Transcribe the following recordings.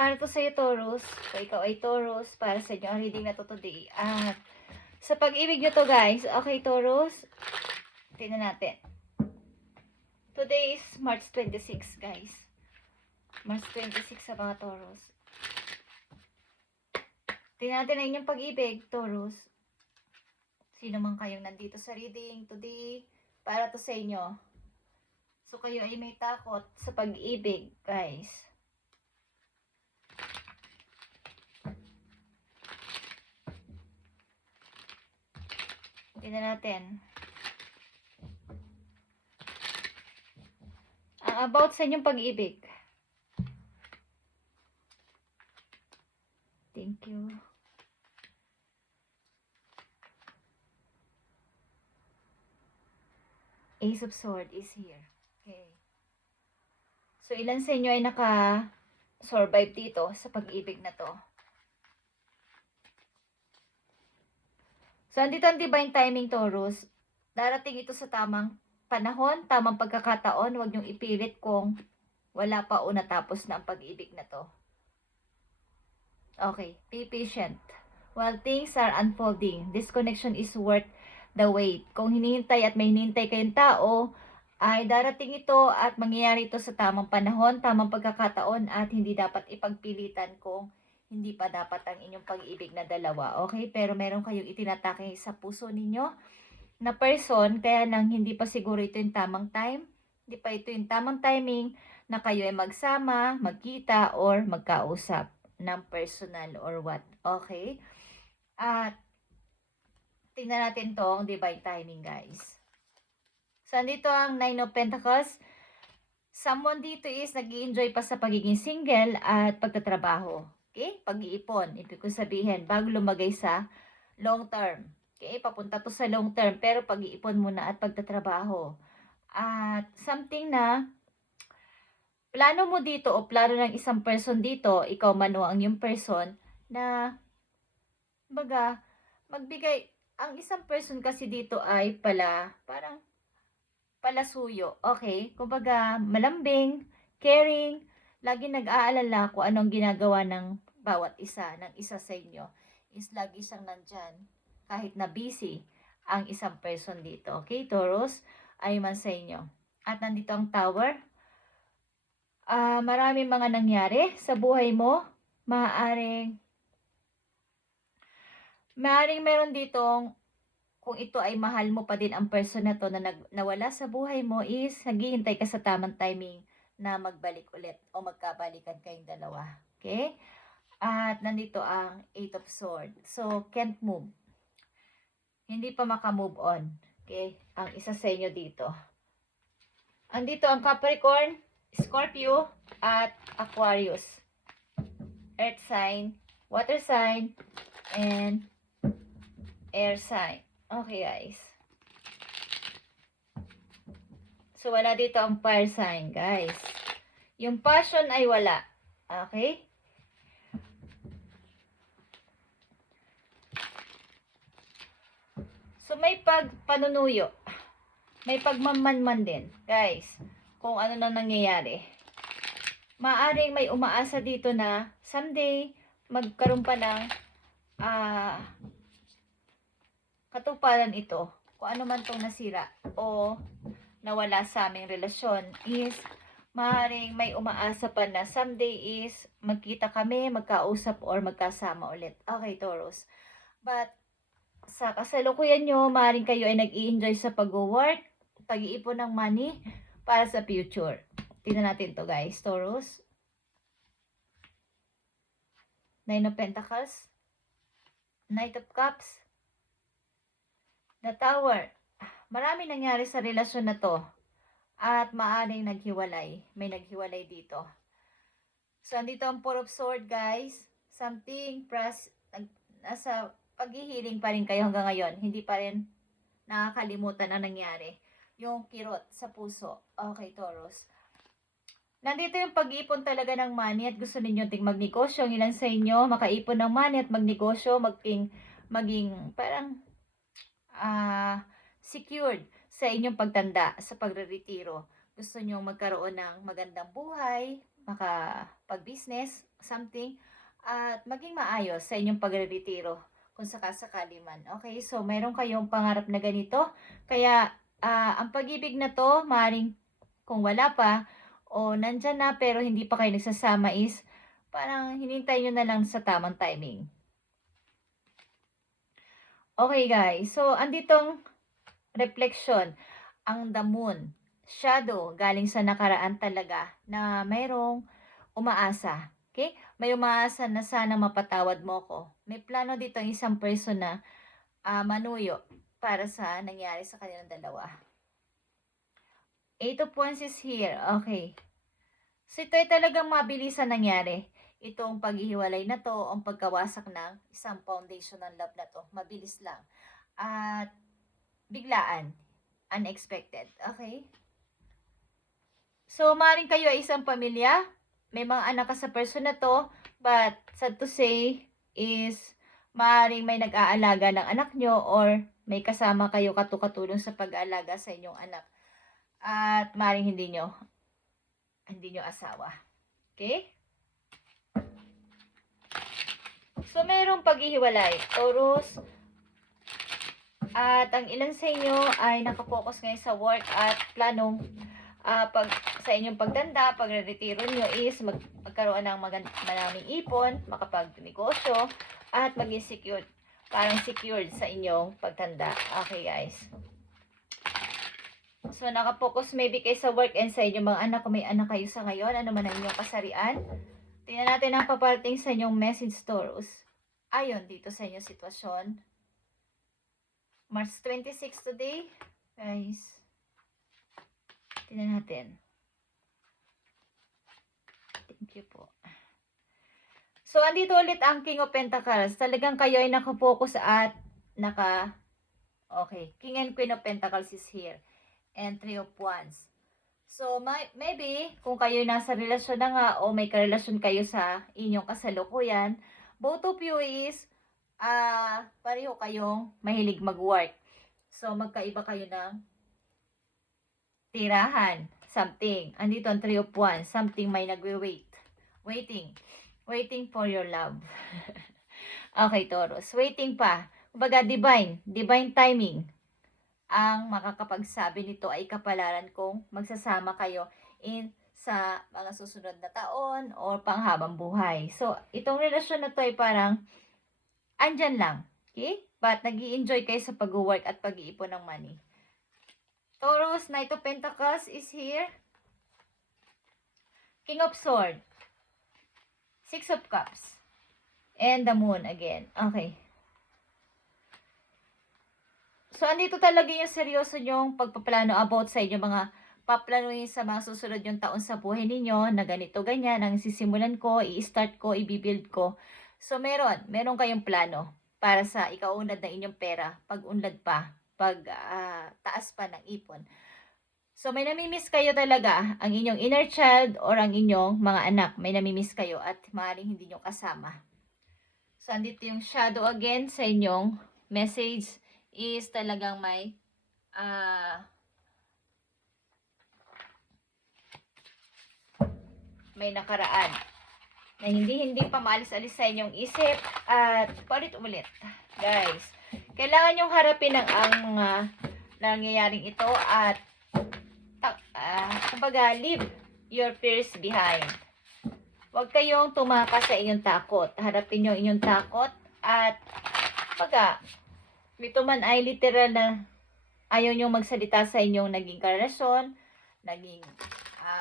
Para to sa'yo, Taurus. Kung ikaw ay Taurus, para sa inyo ang reading na to today. At sa pag-ibig nyo to, guys. Okay, Taurus? Tingnan natin. Today is March 26, guys. March 26 sa mga Taurus. Tingnan natin ang inyong pag-ibig, Taurus. Sino man kayong nandito sa reading today, para to sa inyo. So, kayo ay may takot sa pag-ibig, guys. Tingnan natin. Ang about sa inyong pag-ibig. Thank you. Ace of Swords is here. Okay. So, ilan sa inyo ay naka-survive dito sa pag-ibig na to? So, andito ang divine timing, Taurus. Darating ito sa tamang panahon, tamang pagkakataon. Huwag niyong ipilit kung wala pa o natapos na ang pag-ibig na to. Okay, be patient. While things are unfolding, this connection is worth the wait. Kung hinihintay at may hinihintay kayong tao, ay darating ito at mangyayari ito sa tamang panahon, tamang pagkakataon at hindi dapat ipagpilitan kung hindi pa dapat ang inyong pag-ibig na dalawa. Okay? Pero meron kayong itinatake sa puso ninyo na person, kaya nang hindi pa siguro ito yung tamang time, hindi pa ito yung tamang timing na kayo ay magsama, magkita, or magkausap ng personal or what. Okay? At tingnan natin tong divine timing, guys. So, andito ang Nine of Pentacles. Someone dito is nag-i-enjoy pa sa pagiging single at pagtatrabaho. Okay? Pag-iipon. Ibig ko sabihin, bago lumagay sa long term. Okay? Papunta to sa long term, pero pag-iipon muna at pagtatrabaho. At something na plano mo dito o plano ng isang person dito, ikaw man o ang yung person, na baga, magbigay, ang isang person kasi dito ay parang palasuyo, okay? Kumbaga, malambing, caring, lagi nag-aalala kung anong ginagawa ng bawat isa, ng isa sa inyo, is lagi siyang nandyan, kahit na busy ang isang person dito, okay? Taurus, ay man sa inyo. At nandito ang Tower. Maraming mga nangyari sa buhay mo, maaaring meron ditong, kung ito ay mahal mo pa din ang person na to na nawala sa buhay mo, is naghihintay ka sa tamang timing na magbalik ulit o magkabalikan kayong dalawa. Okay? At nandito ang Eight of Swords. So, can't move. Hindi pa makamove on. Okay? Ang isa sa inyo dito. Andito ang Capricorn, Scorpio, at Aquarius. Earth sign, water sign, and air sign. Okay, guys. So, wala dito ang fire sign, guys. Yung passion ay wala. Okay? So, may panunuyo. May pagmamanman din, guys. Kung ano na nangyayari. Maaring may umaasa dito na someday, magkaroon pa ng katuparan ito, kung ano man itong nasira o nawala sa aming relasyon, is maaaring may umaasa pa na someday is magkita kami, magkausap or magkasama ulit. Okay, Taurus. But sa kasalukuyan nyo, maaaring kayo ay nag-i-enjoy sa pag-work, pag-iipon ng money para sa future. Tingnan natin to, guys, Taurus. Nine of Pentacles, Knight of Cups, The Tower. Marami nangyari sa relasyon na to. At maaaring naghiwalay. May naghiwalay dito. So, andito ang Four of Swords, guys. Something, nasa paghihiling pa rin kayo hanggang ngayon. Hindi pa rin nakakalimutan ang nangyari. Yung kirot sa puso. Okay, Taurus. Nandito yung pag-ipon talaga ng money at gusto ninyo ting magnegosyo. Ang ilan sa inyo, makaipon ng money at magnegosyo, maging parang secured sa inyong pagtanda, sa pagre-retiro. gusto nyo magkaroon ng magandang buhay, makapag-business, something, at maging maayos sa inyong pagre-retiro kung sakasakali man. Okay, so meron kayong pangarap na ganito, kaya ang pag-ibig na to, maaaring kung wala pa, o nandyan na pero hindi pa kayo nagsasama is, parang hinintay nyo na lang sa tamang timing. Okay guys, so anditong reflection, ang the moon, shadow, galing sa nakaraan talaga na mayroong umaasa. Okay? May umaasa na sana mapatawad mo ko. May plano dito ang isang person na manuyo para sa nangyari sa kanilang dalawa. 8 of Wands is here. Okay. So ito ay talagang mabilis na nangyari. Itong paghihiwalay na to, ang pagkawasak ng isang foundation ng love na to. Mabilis lang. At biglaan. Unexpected. Okay? So, maaaring kayo ay isang pamilya. May mga anak ka sa person na to. But, sad to say, is maaaring may nag-aalaga ng anak nyo or may kasama kayo katulong sa pag-aalaga sa inyong anak. At maaaring hindi nyo asawa. Okay? So, mayroong paghihiwalay. Taurus. At ang ilan sa inyo ay nakapokus ngayon sa work at planong sa inyong pagtanda, pagre-retiro nyo is magkaroon ng maraming ipon, makapag-negosyo, at maging secured. Parang secured sa inyong pagtanda. Okay guys. So, nakapokus maybe kayo sa work and sa inyong mga anak. Kung may anak kayo sa ngayon, ano man ang inyong kasarian. Tingnan natin ang paparating sa inyong message Taurus. Ayon dito sa inyong sitwasyon. March 26 today. Guys. Tingnan natin. Thank you po. So, andito ulit ang King of Pentacles. Talagang kayo ay nakapokus at okay. King and Queen of Pentacles is here. And Three of Wands. So, maybe, kung kayo nasa relasyon na nga o may karelasyon kayo sa inyong kasalukuyan, both of you is, pareho kayong mahilig mag-work. So, magkaiba kayo ng tirahan, something. Andito ang Three of Wands, something may nagwe-wait. Waiting for your love. Okay, Taurus. Waiting pa. Kumbaga, divine timing. Ang makakapagsabi nito ay kapalaran kung magsasama kayo sa mga susunod na taon o panghabang buhay. So, itong relasyon na to ay parang andyan lang. Okay? But nag-i-enjoy kayo sa pag-work at pag-iipon ng money. Taurus, Knight of Pentacles is here. King of Swords. Six of Cups. And the Moon again. Okay. So, andito talaga yung seryoso nyong pagpaplano about sa inyong mga paplanuhin sa mga susunod yung taon sa buhay ninyo na ganito, ganyan, ang sisimulan ko, i-start ko, i-build ko. So, meron kayong plano para sa ikaunlad ng inyong pera, pag-unlad pa, taas pa ng ipon. So, may namimiss kayo talaga, ang inyong inner child or ang inyong mga anak, may namimiss kayo at maaaring hindi nyo kasama. So, andito yung shadow again sa inyong message is talagang may nakaraan na hindi pa maalis-alis sa inyong isip at ulit guys, kailangan nyong harapin ang mga nangyayaring ito at kumbaga leave your fears behind. Huwag kayong tumakas sa inyong takot, harapin nyo inyong takot at kumbaga ito man ay literal na ayaw nyo magsalita sa inyong naging karelasyon, naging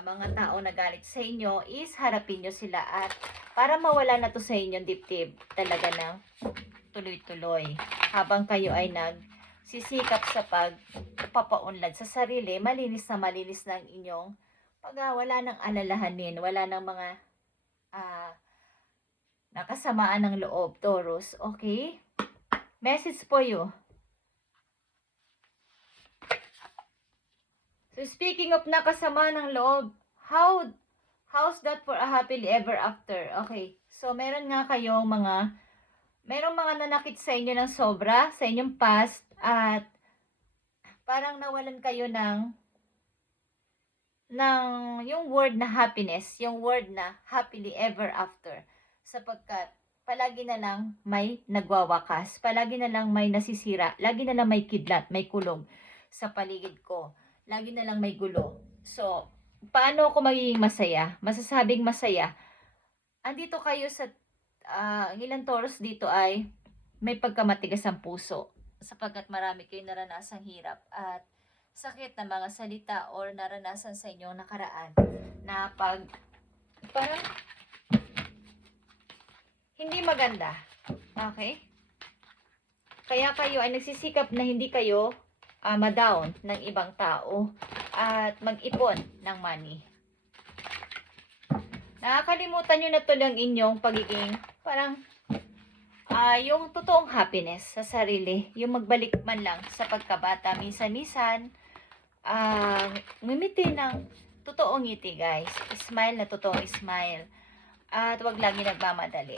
mga tao na galit sa inyo, is harapin nyo sila at para mawala na to sa inyong dibdib talaga ng tuloy-tuloy. Habang kayo ay nagsisikap sa pagpapaunlad sa sarili, malinis ng inyong wala nang alalahanin, wala nang mga nakasamaan ng loob, Taurus. Okay? Message for you. So, speaking of nakasama ng loob, how's that for a happily ever after? Okay. So, meron mga nanakit sa inyo ng sobra, sa inyong past, at parang nawalan kayo ng yung word na happiness, yung word na happily ever after. Sapagkat palagi na lang may nagwawakas, palagi na lang may nasisira, lagi na lang may kidlat, may kulog sa paligid ko. Lagi na lang may gulo. So, paano ako magiging masaya? Masasabing masaya. Andito kayo sa ang ilang Taurus dito ay may pagkamatigas ang puso sapagkat marami kayong naranasang hirap at sakit na mga salita or naranasan sa inyong nakaraan na parang hindi maganda. Okay? Kaya kayo ay nagsisikap na hindi kayo ma-down ng ibang tao at mag-ipon ng money. Nakakalimutan nyo na to ng inyong pagiging parang yung totoong happiness sa sarili. Yung magbalik man lang sa pagkabata. Minsan-minsan, ngumiti ng totoong ngiti, guys. Smile na totoong smile. At wag lagi nagmamadali.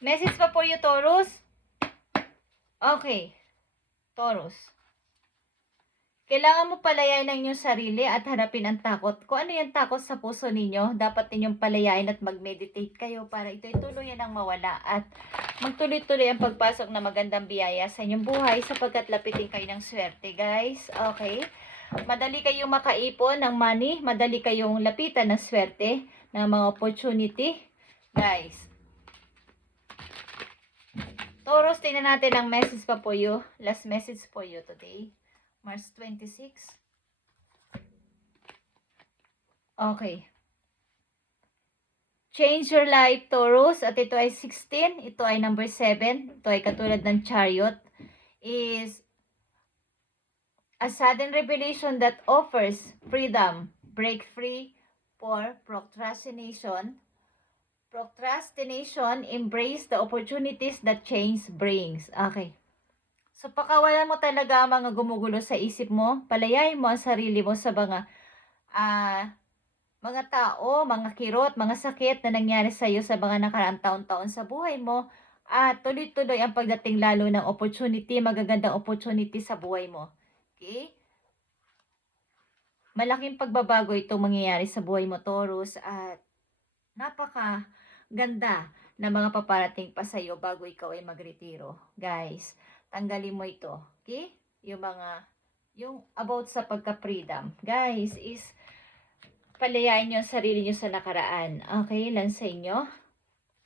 Message pa po you, Taurus? Okay. Taurus. Kailangan mo palayain ang inyong sarili at harapin ang takot. Kung ano yung takot sa puso ninyo, dapat ninyong palayain at mag-meditate kayo para ito'y tuluyan ang mawala at magtuloy-tuloy ang pagpasok ng magandang biyaya sa inyong buhay sapagkat lapitin kayo ng swerte, guys. Okay? Madali kayong makaipon ng money, madali kayong lapitan ng swerte, ng mga opportunity. Guys. Taurus, tingnan natin ang message pa po you. Last message for you today. March 26. Okay. Change your life, Taurus. At ito ay 16. Ito ay number 7. Ito ay katulad ng Chariot. Is a sudden revelation that offers freedom. Break free for procrastination. Embrace the opportunities that change brings. Okay. So, pakawalan mo talaga ang mga gumugulo sa isip mo. Palayain mo ang sarili mo sa mga tao, mga kirot, mga sakit na nangyari sa iyo sa mga nakaraang taon-taon sa buhay mo. At tuloy-tuloy ang pagdating lalo ng opportunity, magagandang opportunity sa buhay mo. Okay? Malaking pagbabago itong mangyayari sa buhay mo, Taurus. At napaka-ganda na mga paparating pa sa iyo bago ikaw ay magretiro. Guys, tanggalin mo ito. Okay? Yung about sa pagka-freedom. Guys, is palayain nyo ang sarili nyo sa nakaraan. Okay? Lan sa inyo.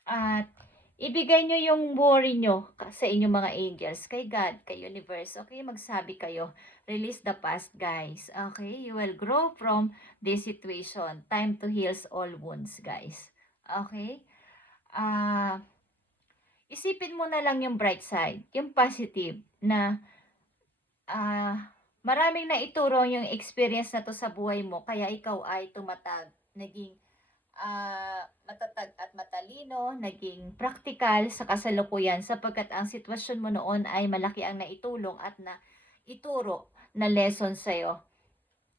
At ibigay nyo yung worry nyo sa inyong mga angels. Kay God, kay universe. Okay? Magsabi kayo. Release the past, guys. Okay? You will grow from this situation. Time to heal all wounds, guys. Okay? Isipin mo na lang yung bright side, yung positive na maraming naituro yung experience na to sa buhay mo kaya ikaw ay tumatag, naging matatag at matalino, naging practical sa kasalukuyan sapagkat ang sitwasyon mo noon ay malaki ang naitulong at naituro na lesson sa'yo.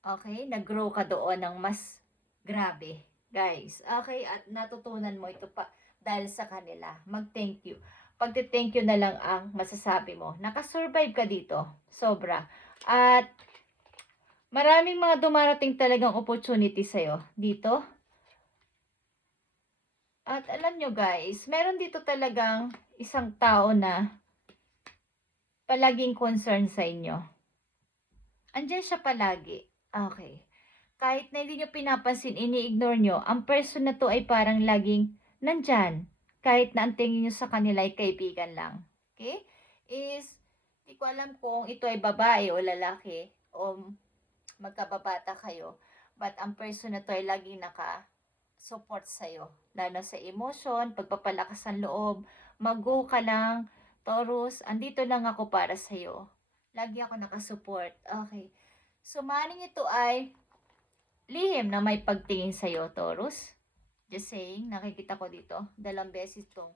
Okay? Nag-grow ka doon ng mas grabe, guys. Okay? At natutunan mo ito pa dahil sa kanila. Mag-thank you. Pagti-thank you na lang ang masasabi mo. Nakasurvive ka dito. Sobra. At maraming mga dumarating talagang opportunity sa'yo dito. At alam nyo, guys, meron dito talagang isang tao na palaging concern sa inyo. Andiyan siya palagi. Okay. Kahit na hindi nyo pinapansin, ini-ignore nyo, ang person na to ay parang laging nandyan. Kahit na ang tingin nyo sa kanila ay kaibigan lang. Okay? Di ko alam kung ito ay babae o lalaki o magkababata kayo. But ang person na to ay laging naka-support sa'yo. Lalo sa emotion, pagpapalakas ng loob, mag-go ka lang. Taurus, andito lang ako para sa'yo. Lagi ako nakasupport. Okay. So, maning ito ay lihim na may pagtingin sa'yo, Taurus. Just saying, nakikita ko dito. 2 beses itong.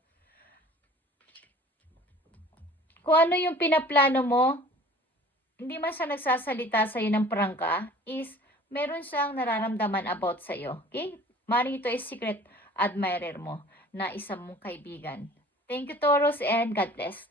Kung ano yung pinaplano mo, hindi man siya nagsasalita sa'yo ng prangka, is meron siyang nararamdaman about sa'yo. Okay? Maring ito ay secret admirer mo na isang mong kaibigan. Thank you, Taurus, and God bless.